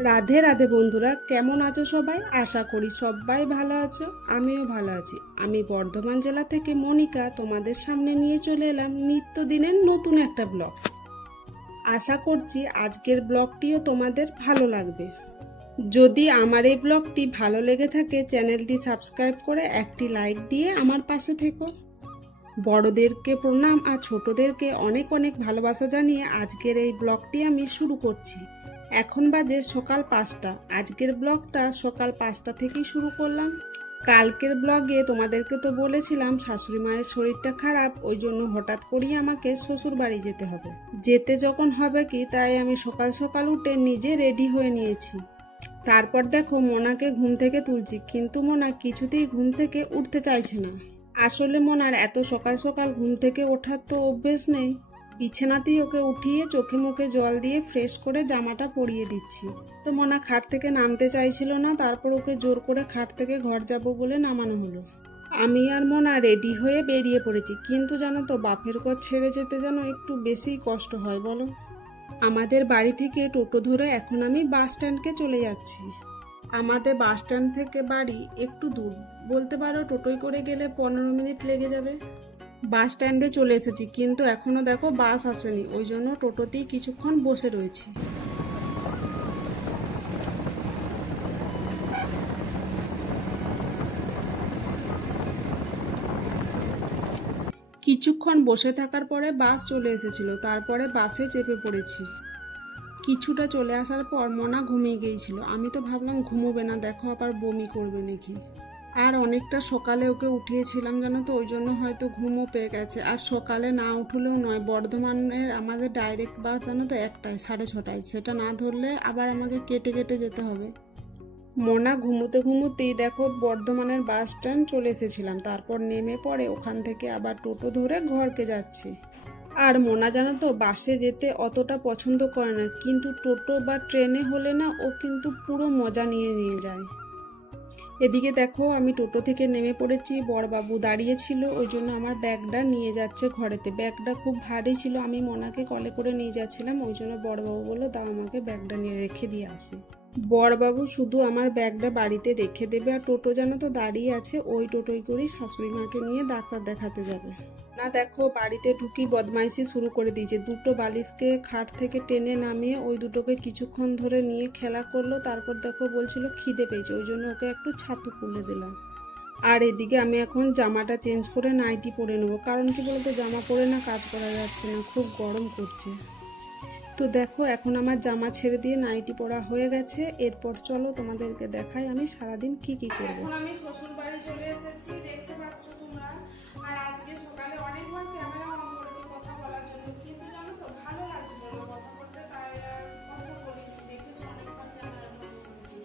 রাধে রাধে বন্ধুরা, কেমন আছো সবাই? আশা করি সবাই ভালো আছো। আমিও ভালো আছি। আমি বর্ধমান জেলা থেকে মনিকা তোমাদের সামনে নিয়ে চলে এলাম নিত্যদিনের নতুন একটা ব্লগ। আশা করছি আজকের ব্লগটিও তোমাদের ভালো লাগবে। যদি আমার এই ব্লগটি ভালো লেগে থাকে, চ্যানেলটি সাবস্ক্রাইব করে একটি লাইক দিয়ে আমার পাশে থেকো। বড়দেরকে প্রণাম আর ছোটদেরকে অনেক অনেক ভালোবাসা জানিয়ে আজকের এই ব্লগটি আমি শুরু করছি। এখন বাজে সকাল 5টা। আজকের ব্লগটা সকাল 5টা থেকেই শুরু করলাম। কালকের ব্লগে তোমাদেরকে তো বলেছিলাম শাশুড়ি মায়ের শরীরটা খারাপ, ওই জন্য হঠাৎ করেই আমাকে শ্বশুর বাড়ি যেতে হবে। যেতে যখন হবে কি, তাই আমি সকাল সকাল উঠে নিজে রেডি হয়ে নিয়েছি। তারপর দেখো মোনাকে ঘুম থেকে তুলছি, কিন্তু মোনা কিছুতেই ঘুম থেকে উঠতে চাইছে না। আসলে মোনার এত সকাল সকাল ঘুম থেকে ওঠার তো অভ্যেস নেই। বিছানাতেই ওকে উঠিয়ে চোখে মুখে জল দিয়ে ফ্রেশ করে জামাটা পরিয়ে দিচ্ছি। তো মোনা খাট থেকে নামতে চাইছিল না, তারপর ওকে জোর করে খাট থেকে ঘর যাব বলে নামানো হলো। আমি আর মোনা রেডি হয়ে বেরিয়ে পড়েছি, কিন্তু জানো তো বাপের ঘর ছেড়ে যেতে যেন একটু বেশিই কষ্ট হয় বলো। আমাদের বাড়ি থেকে টোটো ধরে এখন আমি বাস স্ট্যান্ডকে চলে যাচ্ছি। আমাদের বাস স্ট্যান্ড থেকে বাড়ি একটু দূর, বলতে পারো টোটোয় করে গেলে 15 মিনিট লেগে যাবে। বাস স্ট্যান্ডে চলে এসেছি, কিন্তু এখনো দেখো বাস আসেনি, ওই জন্য টোটোতেই কিছুক্ষণ বসে রয়েছি। কিছুক্ষণ বসে থাকার পরে বাস চলে এসেছিল, তারপরে বাসে চেপে পড়েছি। কিছুটা চলে আসার পর মোনা ঘুমিয়ে গিয়েছিল। আমি তো ভাবলাম ঘুমোবে না, দেখো আবার বমি করবে নাকি। আর অনেকটা সকালে ওকে উঠিয়েছিলাম জানো তো, ওই জন্য হয়তো ঘুমও পেয়ে গেছে। আর সকালে না উঠলেও নয়, বর্ধমানের আমাদের ডাইরেক্ট বাস জানো তো একটায় 6:30, সেটা না ধরলে আবার আমাকে কেটে কেটে যেতে হবে। মোনা ঘুমোতে ঘুমোতেই দেখো বর্ধমানের বাস স্ট্যান্ড চলে এসেছিলাম। তারপর নেমে পড়ে ওখান থেকে আবার টোটো ধরে ঘরকে যাচ্ছি। আর মোনা জানো তো বাসে যেতে অতটা পছন্দ করে না, কিন্তু টোটো বা ট্রেনে হলে না ও কিন্তু পুরো মজা নিয়ে নিয়ে যায়। এদিকে দেখো আমি টোটো থেকে নেমে পড়েছি, বড়বাবু দাঁড়িয়ে ছিল, ওই জন্য আমার ব্যাগটা নিয়ে যাচ্ছে ঘরেতে। ব্যাগটা খুব ভারী ছিল, আমি মোনাকে কলে করে নিয়ে যাচ্ছিলাম, ওই জন্য বড়বাবু বললো দাও আমাকে ব্যাগটা নিয়ে রেখে দিয়ে আসি। বড়বাবু শুধু আমার ব্যাগটা বাড়িতে রেখে দেবে, আর টোটো জানো তো দাঁড়িয়ে আছে, ওই টোটোই করেই শাশুড়ি মাকে নিয়ে ডাক্তার দেখাতে যাবে। না দেখো বাড়িতে ঢুকি বদমাইশি শুরু করে দিয়েছে। দুটো বালিশকে খাট থেকে টেনে নামিয়ে ওই দুটোকে কিছুক্ষণ ধরে নিয়ে খেলা করলো। তারপর দেখো বলছিল খিদে পেয়েছে, ওই জন্য ওকে একটু ছাতু তুলে দিলাম। আর এদিকে আমি এখন জামাটা চেঞ্জ করে নাইটি পরে নেবো, কারণ কি বলতো জামা পরে না কাজ করা যাচ্ছে না, খুব গরম করছে। তো দেখো এখন আমার জামা ছেড়ে দিয়ে নাইটি পরা হয়ে গেছে। এরপর চলো তোমাদেরকে দেখাই আমি সারাদিন কি কি করব। এখন আমি শ্বশুর বাড়ি চলে এসেছি, দেখতে পাচ্ছ তোমরা। আর আজকে সকালে অনেকবার ক্যামেরা অন করেছি কথা বলার জন্য, কিন্তু জানো তো ভালো লাগছিল না কথা বলতে, তাই আর কথা বলিনি। দেখেছো অনেকবার ক্যামেরা অন করেছি।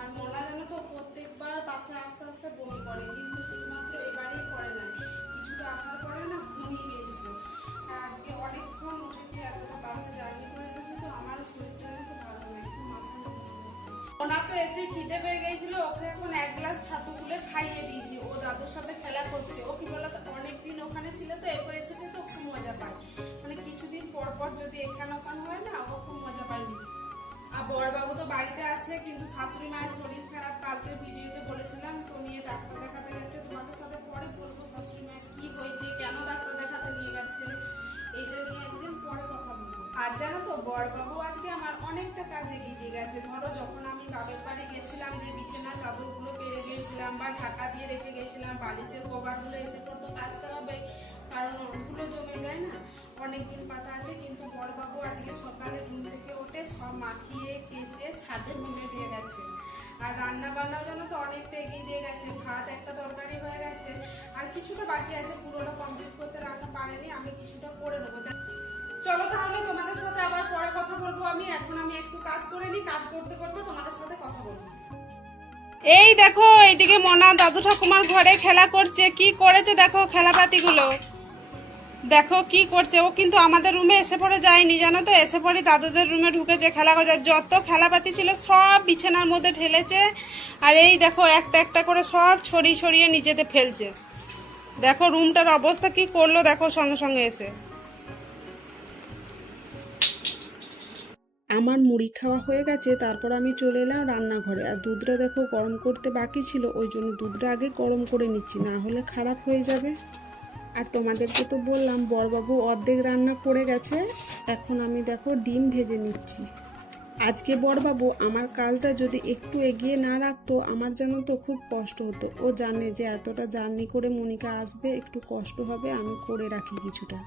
আর মোনা জানো তো প্রত্যেকবার বাসে আস্তে আস্তে বমি করে, কিন্তু শুধুমাত্র এবারেই করে না, কিছুটা আসার পরে না ঘুমিয়ে গিয়েছিল। আর আজকে অনেকক্ষণ উঠেছি, এতটা বাসে জার্নি করে এসেছি, তো আমার শরীরটা তো ভালো না, একটু মাথা ব্যথা হচ্ছে। ওনা তো এসে খিদে পেয়ে গেছিল, ওকে এখন 1 গ্লাস ছাতু তুলে খাইয়ে দিয়েছি। ও দাদুর সাথে খেলা করছে। ও কি বলতো অনেকদিন ওখানে ছিল তো, এরপর এসেছে তো খুব মজা পায়, মানে কিছুদিন পর পর যদি এখানে ওখানে হয় না, ও খুব মজা পায়। আর বড়বাবু তো বাড়িতে আছে, কিন্তু শাশুড়ি মায়ের শরীর খারাপ, কালকে ভিডিওতে বলেছিলাম তো, নিয়ে ডাক্তার দেখাতে গেছে। তোমাদের সাথে পরে বলবো শাশুড়ি মায়ের কি হয়েছে, কেন ডাক্তার দেখাতে নিয়ে গেছে, এইটা নিয়ে একদিন পরে কথা বলবো। আর জানো তো বড়বাবু আজকে আমার অনেকটা কাজ এগিয়ে দিয়ে গেছে। ধরো যখন আমি বাপের বাড়ি গেছিলাম, যে বিছানা চাদরগুলো পেরে গিয়েছিলাম বা ঢাকা দিয়ে রেখে গেছিলাম, বালিশের কভারগুলো এসে পড়তো কাচতে হবে, কারণ ধুলো জমে যায় না, অনেকদিন পাতা আছে। কিন্তু বড়বাবু আজকে সকালে ঘুম থেকে উঠে সব মাখিয়ে কেচে ছাদে মিলে দিয়ে গেছে। আর রান্না বান্নাও জানো তো অনেকটা এগিয়ে দিয়ে গেছে। ভাত একটা তরকারি হয়ে গেছে, আর কিছুটা বাকি আছে, পুরোটা কমপ্লিট করতে রান্না পারেনি, আমি কিছুটা করে নেবো। চলো তাহলে তোমাদের সাথে আবার পরে কথা বলবো। এখন আমি একটু কাজ করে নিই, কাজ করতে করতে তোমাদের সাথে কথা বলবো। এই দেখো এইদিকে মোনা দাদু ঠাকুমার ঘরে খেলা করছে। কি করেছে দেখো খেলাপাতিগুলো, দেখো কি করছে। ও কিন্তু আমাদের রুমে এসে পড়ে যায়নি জানো তো, এসে পড়ে দাদুদের রুমে ঢুকেছে খেলা করছে। যত খেলাপাতি ছিল সব বিছানার মধ্যে ঢেলেছে, আর এই দেখো একটা একটা করে সব ছড়িয়ে ছড়িয়ে নিচেতে ফেলছে। দেখো রুমটার অবস্থা কি করলো দেখো সঙ্গে সঙ্গে এসে। আমার মুড়ি খাওয়া হয়ে গেছে, তারপর আমি চলে এলাম রান্নাঘরে। আর দুধটা দেখো গরম করতে বাকি ছিল, ওই জন্য দুধটা আগে গরম করে নিচ্ছি, না হলে খারাপ হয়ে যাবে। আর তোমাদেরকে তো বললাম বড়বাবু অর্ধেক রান্না করে গেছে, এখন আমি দেখো ডিম ভেজে নিচ্ছি। আজকে বড়বাবু আমার কাজটা যদি একটু এগিয়ে না রাখতো, আমার যেন তো খুব কষ্ট হতো। ও জানে যে এতটা জার্নি করে মনিকা আসবে, একটু কষ্ট হবে, আমি করে রাখি কিছুটা।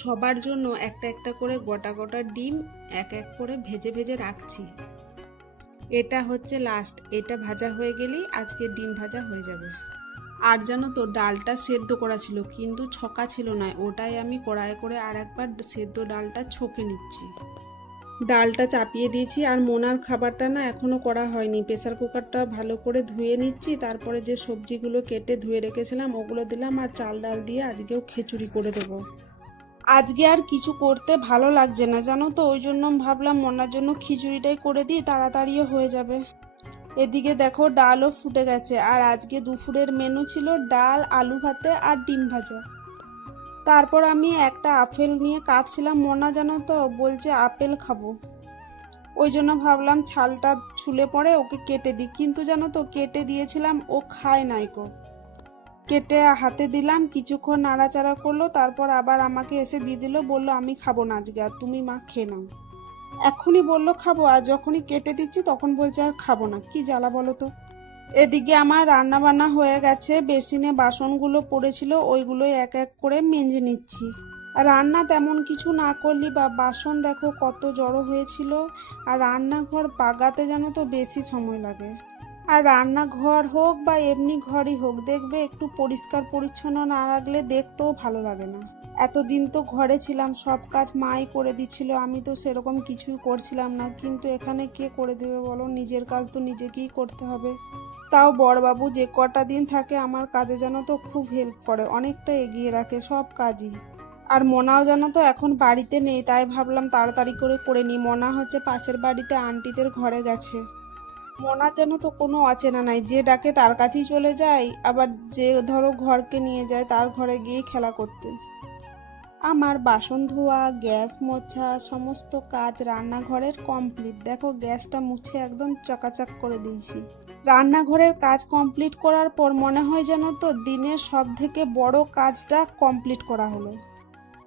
সবার জন্য একটা একটা করে গোটা গোটা ডিম এক এক করে ভেজে ভেজে রাখছি। এটা হচ্ছে লাস্ট, এটা ভাজা হয়ে গেলেই আজকে ডিম ভাজা হয়ে যাবে। আর জানো তো ডালটা সেদ্ধ করা ছিল, কিন্তু ছকা ছিল না, ওটাই আমি কড়াই করে আর একবার সেদ্ধ ডালটা ছকে নিচ্ছি। ডালটা চাপিয়ে দিয়েছি। আর মোনার খাবারটা না এখনও করা হয়নি, প্রেসার কুকারটা ভালো করে ধুয়ে নিচ্ছি, তারপরে যে সবজিগুলো কেটে ধুয়ে রেখেছিলাম ওগুলো দিলাম, আর চাল ডাল দিয়ে আজকেও খিচুড়ি করে দেবো। আজকে আর কিছু করতে ভালো লাগছে না জানো তো, ওই জন্য ভাবলাম মোনার জন্য খিচুড়িটাই করে দিই, তাড়াতাড়িও হয়ে যাবে। এদিকে দেখো ডালও ফুটে গেছে। আর আজকে দুপুরের মেনু ছিল ডাল, আলু ভাতে আর ডিম ভাজা। তারপর আমি একটা আপেল নিয়ে কাটছিলাম, মোনা জানো তো বলছে আপেল খাবো, ওই জন্য ভাবলাম ছালটা ছুলে পড়ে ওকে কেটে দিই, কিন্তু জানো তো কেটে দিয়েছিলাম ও খায় নাই কো। কেটে হাতে দিলাম, কিছুক্ষণ নাড়াচাড়া করলো, তারপর আবার আমাকে এসে দিয়ে দিল, বললো আমি খাবো না আজকে, আর তুমি মা খেয়ে নাও। এখনই বললো খাবো, আর যখনই কেটে দিচ্ছি তখন বলছে আর খাবো না, কি জ্বালা বলো তো। এদিকে আমার রান্না বান্না হয়ে গেছে, বেসিনে বাসনগুলো পড়েছিল ওইগুলো এক এক করে মেজে নিচ্ছি। রান্না তেমন কিছু না করলি বা বাসন দেখো কত জড়ো হয়েছিল। আর রান্নাঘর বাগাতে জানো তো বেশি সময় লাগে। আর রান্নাঘর হোক বা এমনি ঘরই হোক, দেখবে একটু পরিষ্কার পরিচ্ছন্ন না রাখলে দেখতেও ভালো লাগে না। এতদিন তো ঘরে ছিলাম, সব কাজ মাই করে দিচ্ছিল, আমি তো সেরকম কিছুই করছিলাম না, কিন্তু এখানে কে করে দেবে বলো, নিজের কাজ তো নিজেকেই করতে হবে। তাও বড়বাবু যে কটা দিন থাকে আমার কাজে যেন তো খুব হেল্প করে, অনেকটা এগিয়ে রাখে সব কাজই। আর মোনাও যেন তো এখন বাড়িতে নেই, তাই ভাবলাম তাড়াতাড়ি করে নিই। মোনা হচ্ছে পাশের বাড়িতে আন্টিদের ঘরে গেছে। মোনার যেন তো কোনো অচেনা নাই, যে ডাকে তার কাছেই চলে যায়, আবার যে ধরো ঘরকে নিয়ে যায় তার ঘরে গিয়ে খেলা করতে। আমার বাসন ধোয়া, গ্যাস মোছা, সমস্ত কাজ রান্নাঘরের কমপ্লিট। দেখো গ্যাসটা মুছে একদম চকাচক করে দিয়েছি। রান্নাঘরের কাজ কমপ্লিট করার পর মনে হয় যেন তো দিনের সব থেকে বড় কাজটা কমপ্লিট করা হলো।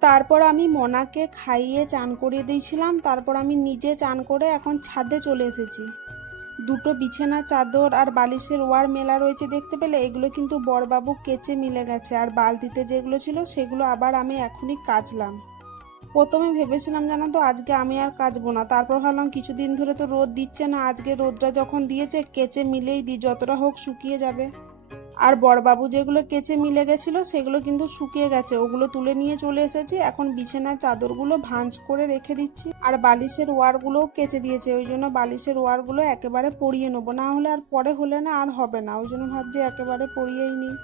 তারপর আমি মোনাকে খাইয়ে চান করিয়ে দিয়েছিলাম, তারপর আমি নিজে চান করে এখন ছাদে চলে এসেছি। দুটো বিছানা চাদর আর বালিশের ওয়ার মেলা রয়েছে দেখতে পেলে, এগুলো কিন্তু বড়বাবু কেচে মিলে গেছে, আর বালতিতে যেগুলো ছিল সেগুলো আবার আমি এখনই কাচলাম। প্রথমে ভেবেছিলাম জানো তো আজকে আমি আর কাচবো না, তারপর ভাবলাম কিছুদিন ধরে তো রোদ দিচ্ছে না, আজকে রোদটা যখন দিয়েছে কেচে মিলেই দিই, যতটা হোক শুকিয়ে যাবে। আর বড়বাবু যেগুলো কেচে মিলে গেছিলো সেগুলো কিন্তু শুকিয়ে গেছে, ওগুলো তুলে নিয়ে চলে এসেছি। এখন বিছানার চাদরগুলো ভাঁজ করে রেখে দিচ্ছি, আর বালিশের ওয়ারগুলোও কেচে দিয়েছে, ওই জন্য বালিশের ওয়ারগুলো একেবারে পরিয়ে নেবো, না হলে আর পরে হলে না আর হবে না, ওই জন্য ভাবছি একেবারে পরিয়েই নিই।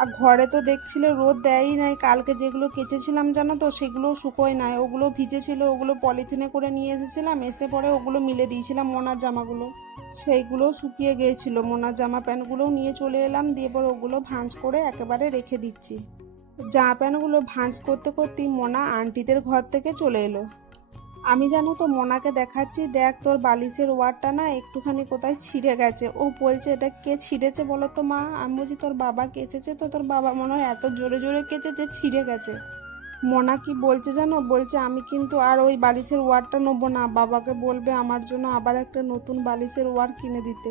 আর ঘরে তো দেখছিলে রোদ দেয়ই নাই, কালকে যেগুলো কেচেছিলাম জানো তো সেগুলো শুকোয় নাই, ওগুলো ভিজেছিল, ওগুলো পলিথিনে করে নিয়ে এসেছিলাম, এসে পরে ওগুলো মিলে দিয়েছিলাম মোনার জামাগুলো, সেইগুলো শুকিয়ে গিয়েছিল। মোনার জামা প্যান্টগুলোও নিয়ে চলে এলাম, দিয়ে পরে ওগুলো ভাঁজ করে একেবারে রেখে দিচ্ছি। জামা প্যান্টগুলো ভাঁজ করতে করতেই মোনা আন্টিদের ঘর থেকে চলে এলো। আমি জানো তো মোনাকে দেখাচ্ছি, দেখ তোর বালিশের ওয়ারটা না একটুখানি কোথায় ছিঁড়ে গেছে। ও বলছে এটা কে ছিঁড়েছে বলো তো মা? আমি বলছি তোর বাবা কেচেছে, তো তোর বাবা মনে হয় এত জোরে জোরে কেচেছে ছিঁড়ে গেছে। মোনা কি বলছে জানো, বলছে আমি কিন্তু আর ওই বালিশের ওয়ারটা নেবো না, বাবাকে বলবে আমার জন্য আবার একটা নতুন বালিশের ওয়ার কিনে দিতে।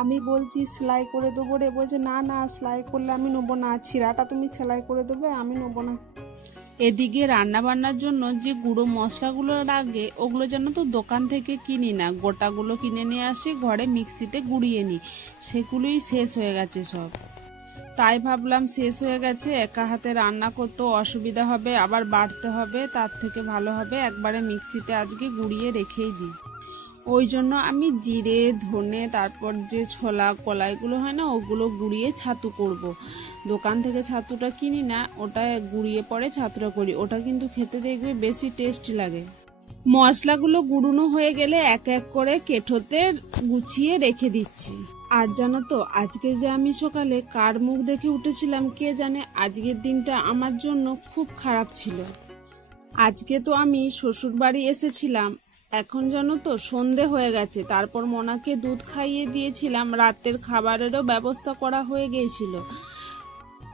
আমি বলছি সেলাই করে দেবো রে, বলছে না না সেলাই করলে আমি নেবো না, ছিঁড়াটা তুমি সেলাই করে দেবে, আমি নেবো না। এদিকে রান্না বান্নার জন্য যে গুঁড়ো মশলাগুলো লাগে ওগুলো যেন তো দোকান থেকে কিনি না, গোটাগুলো কিনে নিয়ে আসি, ঘরে মিক্সিতে গুঁড়িয়ে নিই, সেগুলোই শেষ হয়ে গেছে সব। তাই ভাবলাম শেষ হয়ে গেছে, একা হাতে রান্না করতেও অসুবিধা হবে, আবার বাড়তে হবে, তার থেকে ভালো হবে একবারে মিক্সিতে আজকে গুঁড়িয়ে রেখেই দিই। ওই জন্য আমি জিরে, ধনে, তারপর যে ছোলা কলাইগুলো হয় না ওগুলো গুঁড়িয়ে ছাতু করব। দোকান থেকে ছাতুটা কিনি না, ওটা গুঁড়িয়ে পরে ছাতুটা করি, ওটা কিন্তু খেতে দেখবে বেশি টেস্টি লাগে। মশলাগুলো গুঁড়োনো হয়ে গেলে এক এক করে কেঠোতে গুছিয়ে রেখে দিচ্ছি। আর জানো তো আজকে যে আমি সকালে কার মুখ দেখে উঠেছিলাম কে জানে, আজকের দিনটা আমার জন্য খুব খারাপ ছিল। আজকে তো আমি শ্বশুর বাড়ি এসেছিলাম, এখন জানো তো সন্ধে হয়ে গেছে, তারপর মোনাকে দুধ খাইয়ে দিয়েছিলাম, রাতের খাবারেরও ব্যবস্থা করা হয়ে গিয়েছিল।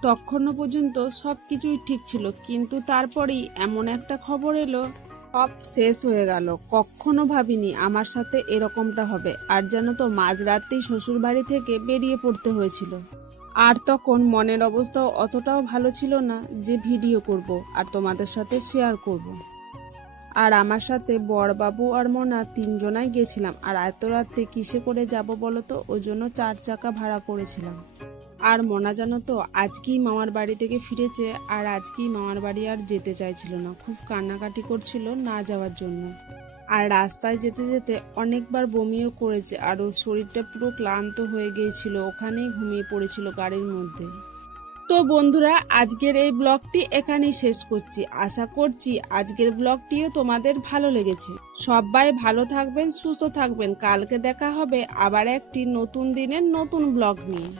তখনও পর্যন্ত সব কিছুই ঠিক ছিল, কিন্তু তারপরেই এমন একটা খবর এলো, সব শেষ হয়ে গেল। কখনো ভাবিনি আমার সাথে এরকমটা হবে। আর জানো তো মাঝরাতেই শ্বশুর বাড়ি থেকে বেরিয়ে পড়তে হয়েছিল। আর তখন মনের অবস্থাও অতটাও ভালো ছিল না যে ভিডিও করব আর তোমাদের সাথে শেয়ার করব। আর আমার সাথে বড়বাবু আর মোনা তিনজনাই গেছিলাম। আর এত রাতে কিসে করে যাব বলো তো, ওই জন্য 4 চাকা ভাড়া করেছিলাম। আর মোনা জানো তো আজকেই মামার বাড়ি থেকে ফিরেছে, আর আজকেই মামার বাড়ি আর যেতে চাইছিল না, খুব কান্নাকাটি করছিল না যাওয়ার জন্য। আর রাস্তায় যেতে যেতে অনেকবার বমিও করেছে, আর ওর শরীরটা পুরো ক্লান্ত হয়ে গিয়েছিল, ওখানেই ঘুমিয়ে পড়েছিল গাড়ির মধ্যে। তো বন্ধুরা, আজকের এই ব্লগটি এখানেই শেষ করছি। আশা করছি আজকের ব্লগটিও তোমাদের ভালো লেগেছে। সবাই ভালো থাকবেন, সুস্থ থাকবেন। কালকে দেখা হবে আবার একটি নতুন দিনের নতুন ব্লগ নিয়ে।